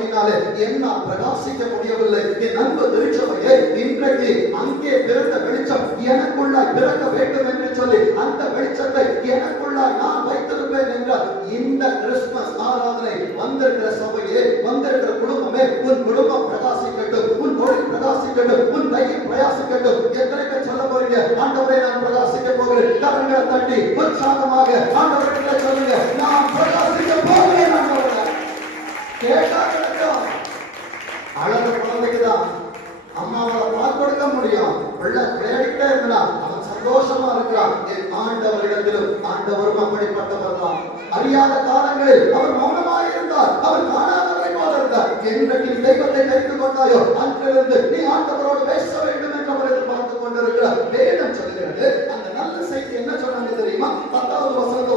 இல்லாதபடியினாலே என்னால் பிரகாசிக்க முடியவில்லை. என் அன்பு திருச்சபையே, இன்றைக்கு அங்கே பிறந்த வெளிச்சம் எனக்குள்ளாய் பிறக்க வேண்டும் என்று சொல்லி அந்த வெளிச்சத்தை எனக்குள்ளாய் நான் வைத்திருப்பேன் என்றால் இந்த கிறிஸ்துமஸ் ஆராதனை வந்திருக்கிற சபையே, வந்திருக்கிற குடும்பமே, உன் குடும்பம் பிரகாசிக்கட்டும், உன் தொழில் பிரகாசிக்கட்டும், உன் கையில் பிரகாசிக்கட்டும். எத்தனை பேர் சொல்ல போறீங்க, ஆண்டவரே நான் பிரகாசிக்க போகிறேன்? கரங்களை தட்டி உற்சாகமாக ஆண்டவரே சொல்லுங்க, நான் பிரகாசிக்க போகிறேன். ஆண்டவரே கேட்டா கிடைக்கும். அழகு குழந்தைக்குதான் அம்மாவால பால் கொடுக்க முடியும். பிள்ளை விளையாடிட்டே இருந்தான், அவன் சந்தோஷமா இருக்கிறான். என் ஆண்டவரிடத்திலும் ஆண்டவரும் அப்படிப்பட்டவர் தான். அறியாத காலங்களில் அவர் மௌனமாக இருந்தார், அவர் காணாதவரை போல இருந்தார். என்றைக்கு தெய்வத்தை தெரிந்து கொண்டாயோ அன்றிலிருந்து நீ ஆண்டவரோடு பேச வேண்டும் என்று அவர் எதிர்பார்த்து கொண்டிருக்கிறார். வேதம் சொல்லுகிறது. அந்த நல்ல செய்தி என்ன சொன்னாங்க தெரியுமா? 10வது வசனத்தை